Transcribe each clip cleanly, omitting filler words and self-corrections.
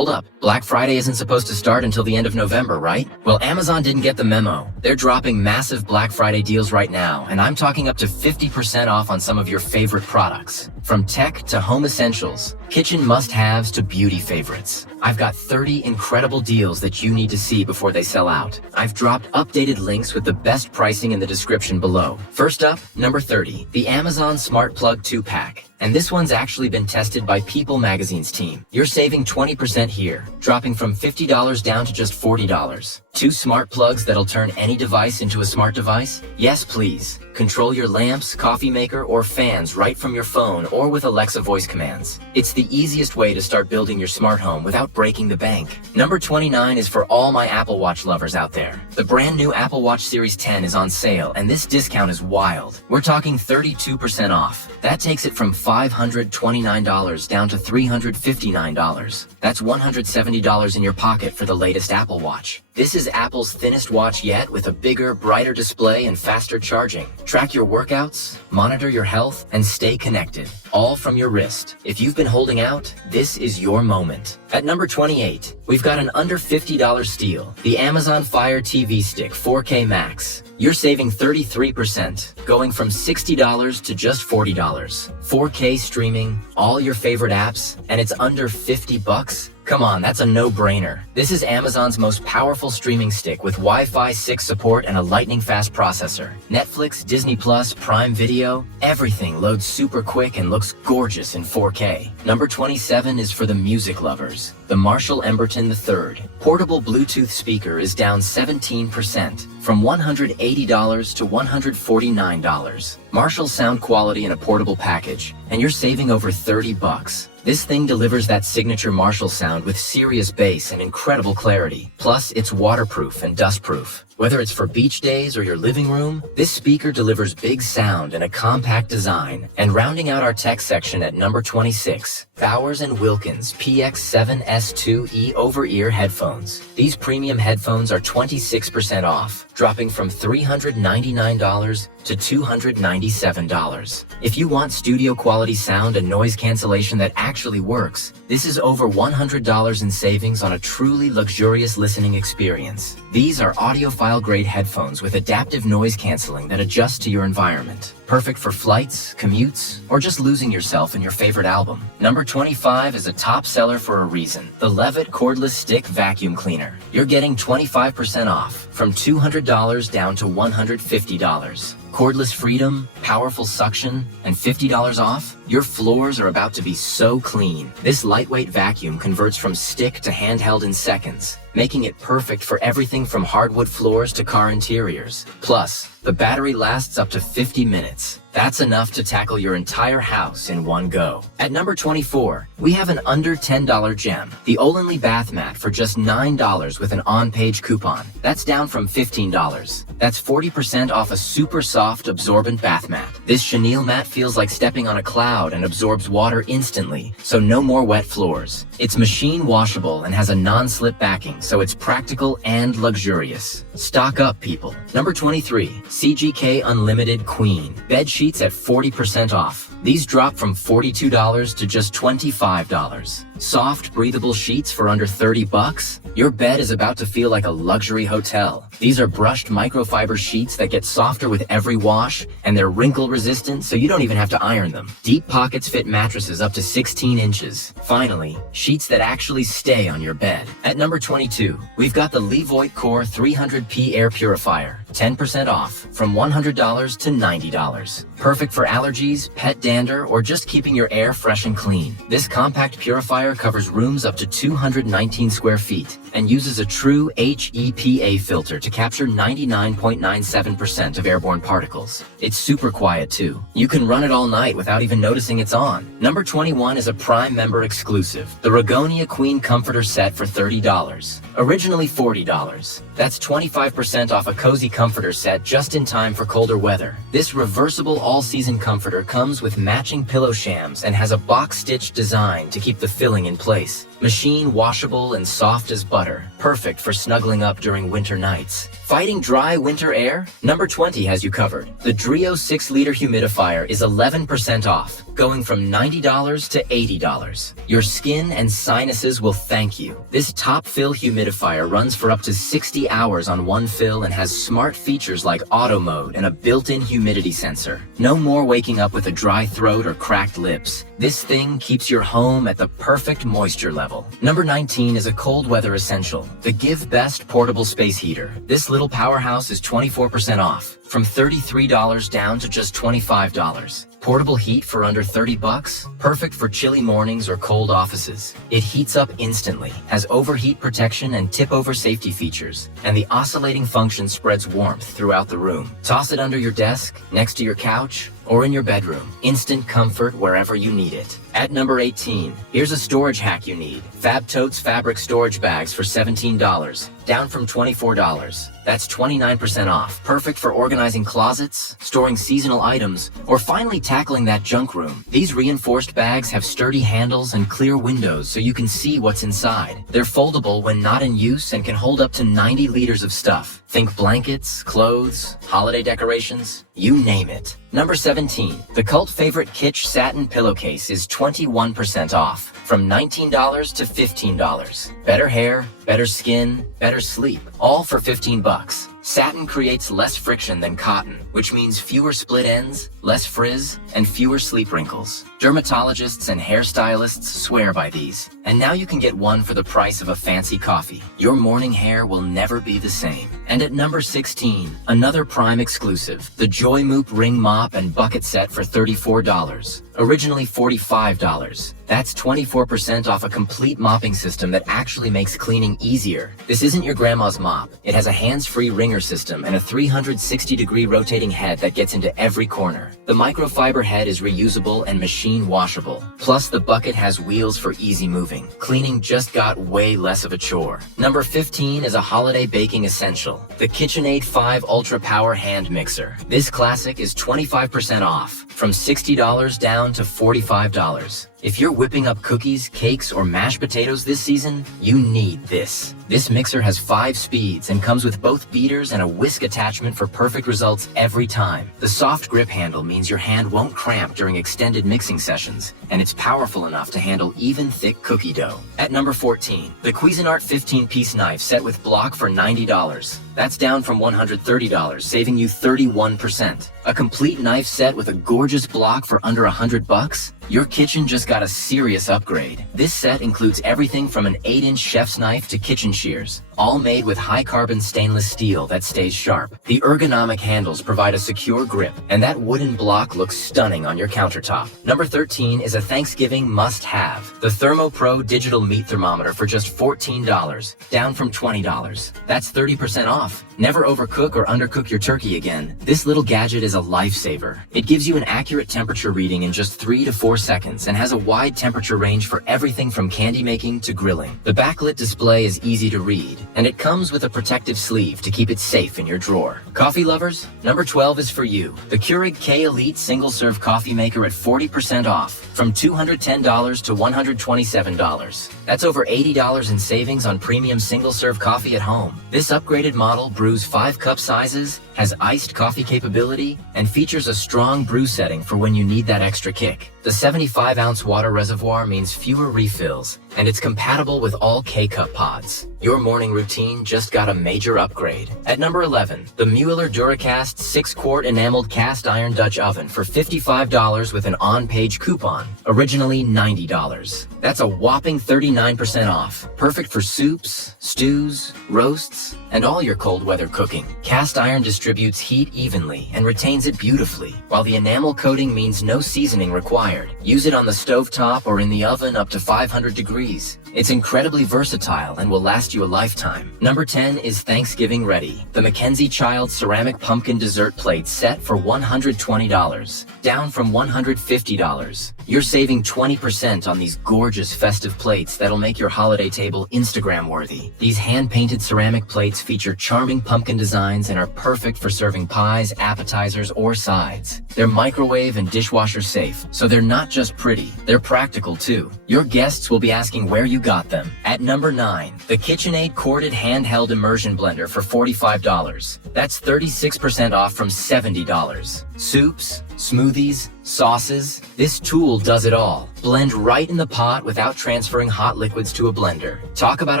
Hold up, Black Friday isn't supposed to start until the end of November, right? Well, Amazon didn't get the memo. They're dropping massive Black Friday deals right now, and I'm talking up to 50% off on some of your favorite products. From tech to home essentials, kitchen must-haves to beauty favorites. I've got 30 incredible deals that you need to see before they sell out. I've dropped updated links with the best pricing in the description below. First up, number 30, the Amazon Smart Plug 2-pack. And this one's actually been tested by People Magazine's team. You're saving 20% here, dropping from $50 down to just $40. 2 smart plugs that'll turn any device into a smart device? Yes, please. Control your lamps, coffee maker, or fans right from your phone or with Alexa voice commands. It's the easiest way to start building your smart home without breaking the bank. Number 29 is for all my Apple Watch lovers out there. The brand new Apple Watch Series 10 is on sale, and this discount is wild. We're talking 32% off. That takes it from $529 down to $359. That's $170 in your pocket for the latest Apple Watch. This is Apple's thinnest watch yet, with a bigger, brighter display and faster charging. Track your workouts, monitor your health, and stay connected, all from your wrist. If you've been holding out, this is your moment. At number 28, we've got an under $50 steal, the Amazon Fire TV Stick 4K Max. You're saving 33%, going from $60 to just $40. 4K streaming, all your favorite apps, and it's under $50? Come on, that's a no-brainer. This is Amazon's most powerful streaming stick with Wi-Fi 6 support and a lightning-fast processor. Netflix, Disney+, Prime Video, everything loads super quick and looks gorgeous in 4K. Number 27 is for the music lovers. The Marshall Emberton III portable Bluetooth speaker is down 17%, from $180 to $149. Marshall's sound quality in a portable package, and you're saving over $30. This thing delivers that signature Marshall sound with serious bass and incredible clarity. Plus, it's waterproof and dustproof. Whether it's for beach days or your living room, this speaker delivers big sound and a compact design. And rounding out our tech section at number 26, Bowers & Wilkins PX7S2E over-ear headphones. These premium headphones are 26% off, dropping from $399 to $297. If you want studio quality sound and noise cancellation that actually works, this is over $100 in savings on a truly luxurious listening experience. These are audiophile-grade headphones with adaptive noise canceling that adjusts to your environment. Perfect for flights, commutes, or just losing yourself in your favorite album. Number 25 is a top seller for a reason. The Levitt Cordless Stick Vacuum Cleaner. You're getting 25% off, from $200 down to $150. Cordless freedom, powerful suction, and $50 off? Your floors are about to be so clean. This lightweight vacuum converts from stick to handheld in seconds, making it perfect for everything from hardwood floors to car interiors. Plus, the battery lasts up to 50 minutes. That's enough to tackle your entire house in one go. At number 24, we have an under $10 gem, the Olenly Bath Mat for just $9 with an on-page coupon. That's down from $15. That's 40% off a super soft, absorbent bath mat. This chenille mat feels like stepping on a cloud and absorbs water instantly, so no more wet floors. It's machine washable and has a non-slip backing, so it's practical and luxurious. Stock up, people. Number 23, CGK Unlimited Queen. Bed sheets at 40% off. These drop from $42 to just $25. Soft, breathable sheets for under $30? Your bed is about to feel like a luxury hotel. These are brushed microfiber sheets that get softer with every wash, and they're wrinkle resistant, so you don't even have to iron them. Deep pockets fit mattresses up to 16 inches. Finally, sheets that actually stay on your bed. At number 22, we've got the Levoit Core 300P Air Purifier. 10% off, from $100 to $90. Perfect for allergies, pet dander, or just keeping your air fresh and clean. This compact purifier covers rooms up to 219 square feet and uses a true HEPA filter to capture 99.97% of airborne particles. It's super quiet too. You can run it all night without even noticing it's on. Number 21 is a Prime member exclusive, the Rogonia Queen Comforter Set for $30. Originally $40. That's 25% off a cozy comforter set just in time for colder weather. This reversible all-season comforter comes with matching pillow shams and has a box-stitched design to keep the filling in place. Machine washable and soft as butter, perfect for snuggling up during winter nights. Fighting dry winter air? Number 20 has you covered. The Drio 6-liter humidifier is 11% off, going from $90 to $80. Your skin and sinuses will thank you. This top fill humidifier runs for up to 60 hours on one fill and has smart features like auto mode and a built-in humidity sensor. No more waking up with a dry throat or cracked lips. This thing keeps your home at the perfect moisture level. Number 19 is a cold weather essential, the Give Best portable space heater. This little powerhouse is 24% off, from $33 down to just $25. Portable heat for under $30? Perfect for chilly mornings or cold offices. It heats up instantly, has overheat protection and tip-over safety features, and the oscillating function spreads warmth throughout the room. Toss it under your desk, next to your couch, or in your bedroom. Instant comfort wherever you need it. At number 18, here's a storage hack you need. FabTotes fabric storage bags for $17, down from $24. That's 29% off. Perfect for organizing closets, storing seasonal items, or finally tackling that junk room. These reinforced bags have sturdy handles and clear windows so you can see what's inside. They're foldable when not in use and can hold up to 90 liters of stuff. Think blankets, clothes, holiday decorations, you name it. Number 17, the cult favorite Kitsch satin pillowcase is 21% off, from $19 to $15. Better hair, better skin, better sleep, all for 15 bucks. Satin creates less friction than cotton, which means fewer split ends, less frizz, and fewer sleep wrinkles. Dermatologists and hairstylists swear by these, and now you can get one for the price of a fancy coffee. Your morning hair will never be the same. And at number 16, another Prime exclusive, the Joymoop Ring Mop and Bucket Set for $34. Originally $45. That's 24% off a complete mopping system that actually makes cleaning easier. This isn't your grandma's mop. It has a hands-free wringer system and a 360-degree rotating head that gets into every corner. The microfiber head is reusable and machine washable. Plus, the bucket has wheels for easy moving. Cleaning just got way less of a chore. Number 15 is a holiday baking essential, the KitchenAid 5 Ultra Power Hand Mixer. This classic is 25% off, from $60 down to $45. If you're whipping up cookies, cakes, or mashed potatoes this season, you need this. This mixer has 5 speeds and comes with both beaters and a whisk attachment for perfect results every time. The soft grip handle means your hand won't cramp during extended mixing sessions, and it's powerful enough to handle even thick cookie dough. At number 14, the Cuisinart 15-piece knife set with block for $90. That's down from $130, saving you 31%. A complete knife set with a gorgeous block for under $100? Your kitchen just got a serious upgrade. This set includes everything from an 8-inch chef's knife to kitchen shears, all made with high-carbon stainless steel that stays sharp. The ergonomic handles provide a secure grip, and that wooden block looks stunning on your countertop. Number 13 is a Thanksgiving must-have, the ThermoPro digital meat thermometer for just $14, down from $20. That's 30% off. Never overcook or undercook your turkey again. This little gadget is a lifesaver. It gives you an accurate temperature reading in just 3 to 4 seconds and has a wide temperature range for everything from candy making to grilling. The backlit display is easy to read, and it comes with a protective sleeve to keep it safe in your drawer. Coffee lovers, number 12 is for you. The Keurig K Elite single-serve coffee maker at 40% off, from $210 to $127. That's over $80 in savings on premium single-serve coffee at home. This upgraded model brews 5 cup sizes, has iced coffee capability, and features a strong brew setting for when you need that extra kick. The 75-ounce water reservoir means fewer refills, and it's compatible with all K-Cup pods. Your morning routine just got a major upgrade. At number 11, the Mueller Duracast 6-quart enameled cast iron Dutch oven for $55 with an on-page coupon, originally $90. That's a whopping 39% off. Perfect for soups, stews, roasts, and all your cold weather cooking. Cast iron distributes heat evenly and retains it beautifully, while the enamel coating means no seasoning required. Use it on the stovetop or in the oven up to 500 degrees. It's incredibly versatile and will last you a lifetime. Number 10 is Thanksgiving ready. The Mackenzie Child ceramic pumpkin dessert plate set for $120, down from $150. You're saving 20% on these gorgeous gorgeous festive plates that'll make your holiday table Instagram-worthy. These hand-painted ceramic plates feature charming pumpkin designs and are perfect for serving pies, appetizers, or sides. They're microwave and dishwasher safe, so they're not just pretty, they're practical too. Your guests will be asking where you got them. At number 9, the KitchenAid corded handheld immersion blender for $45. That's 36% off from $70. Soups, smoothies, sauces, this tool does it all. Blend right in the pot without transferring hot liquids to a blender. Talk about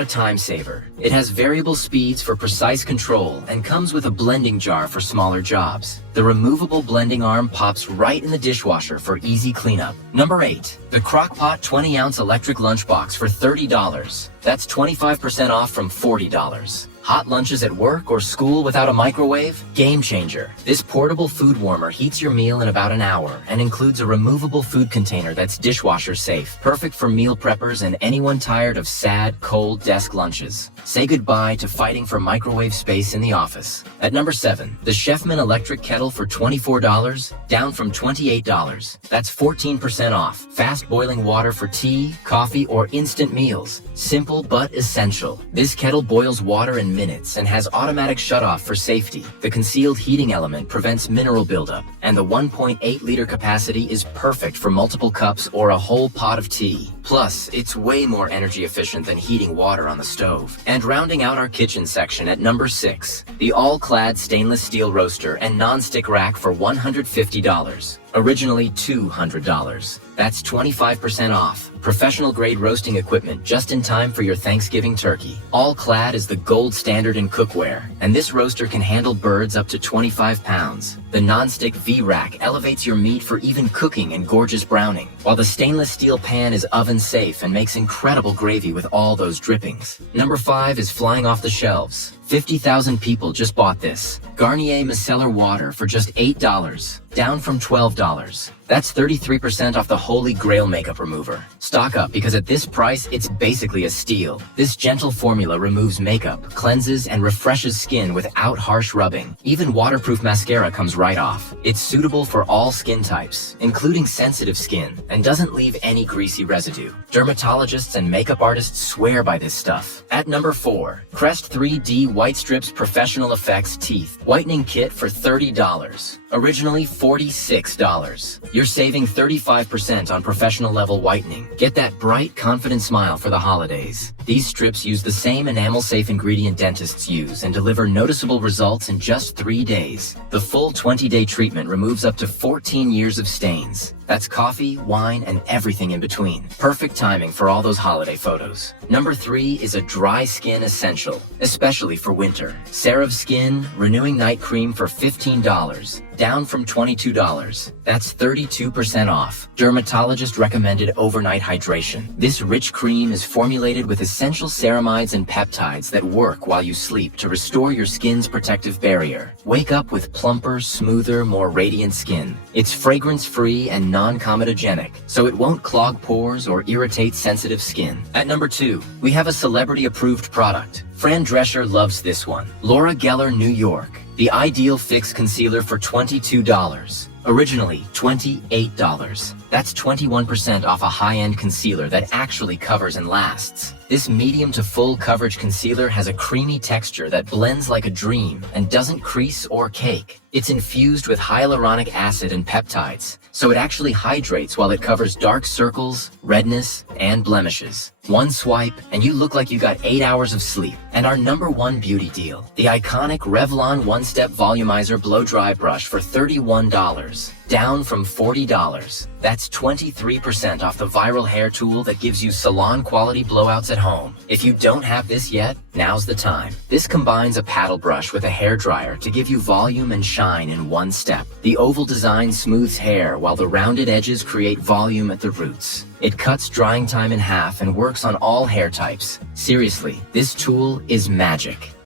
a time saver. It has variable speeds for precise control and comes with a blending jar for smaller jobs. The removable blending arm pops right in the dishwasher for easy cleanup. Number 8, the Crock-Pot 20-ounce electric lunchbox for $30. That's 25% off from $40. Hot lunches at work or school without a microwave? Game changer. This portable food warmer heats your meal in about an hour and includes a removable food container that's dishwasher safe. Perfect for meal preppers and anyone tired of sad, cold desk lunches. Say goodbye to fighting for microwave space in the office. At number 7, the Chefman electric kettle for $24, down from $28. That's 14% off. Fast boiling water for tea, coffee, or instant meals. Simple but essential. This kettle boils water in minutes and has automatic shutoff for safety. The concealed heating element prevents mineral buildup, and the 1.8-liter capacity is perfect for multiple cups or a whole pot of tea. Plus, it's way more energy efficient than heating water on the stove. And rounding out our kitchen section at number 6, the all-clad stainless steel roaster and non-stick rack for $150. Originally $200. That's 25% off. Professional grade roasting equipment just in time for your Thanksgiving turkey. All Clad is the gold standard in cookware, and this roaster can handle birds up to 25 pounds. The non-stick V-Rack elevates your meat for even cooking and gorgeous browning, while the stainless steel pan is oven safe and makes incredible gravy with all those drippings. Number 5 is flying off the shelves. 50,000 people just bought this. Garnier Micellar Water for just $8, down from $12. That's 33% off the Holy Grail makeup remover. Stock up, because at this price, it's basically a steal. This gentle formula removes makeup, cleanses, and refreshes skin without harsh rubbing. Even waterproof mascara comes right off. It's suitable for all skin types, including sensitive skin, and doesn't leave any greasy residue. Dermatologists and makeup artists swear by this stuff. At number 4, Crest 3D White Strips Professional Effects Teeth Whitening Kit for $30. Originally $46. You're saving 35% on professional level whitening. Get that bright, confident smile for the holidays. These strips use the same enamel-safe ingredient dentists use and deliver noticeable results in just 3 days. The full 20-day treatment removes up to 14 years of stains. That's coffee, wine, and everything in between. Perfect timing for all those holiday photos. Number 3 is a dry skin essential, especially for winter. CeraVe Skin Renewing Night Cream for $15, down from $22. That's 32% off. Dermatologist recommended overnight hydration. This rich cream is formulated with essential ceramides and peptides that work while you sleep to restore your skin's protective barrier. Wake up with plumper, smoother, more radiant skin. It's fragrance-free and non-comedogenic, so it won't clog pores or irritate sensitive skin. At number 2, we have a celebrity-approved product. Fran Drescher loves this one. Laura Geller New York, the Ideal Fix Concealer for $22. Originally $28. That's 21% off a high-end concealer that actually covers and lasts. This medium to full coverage concealer has a creamy texture that blends like a dream and doesn't crease or cake. It's infused with hyaluronic acid and peptides, so it actually hydrates while it covers dark circles, redness, and blemishes. One swipe, and you look like you got 8 hours of sleep. And our number 1 beauty deal, the iconic Revlon One-Step Volumizer Blow Dry Brush for $31, down from $40. That's 23% off the viral hair tool that gives you salon-quality blowouts at home. If you don't have this yet, now's the time. This combines a paddle brush with a hair dryer to give you volume and shine in one step. The oval design smooths hair while the rounded edges create volume at the roots. It cuts drying time in half and works on all hair types. Seriously, this tool is magic.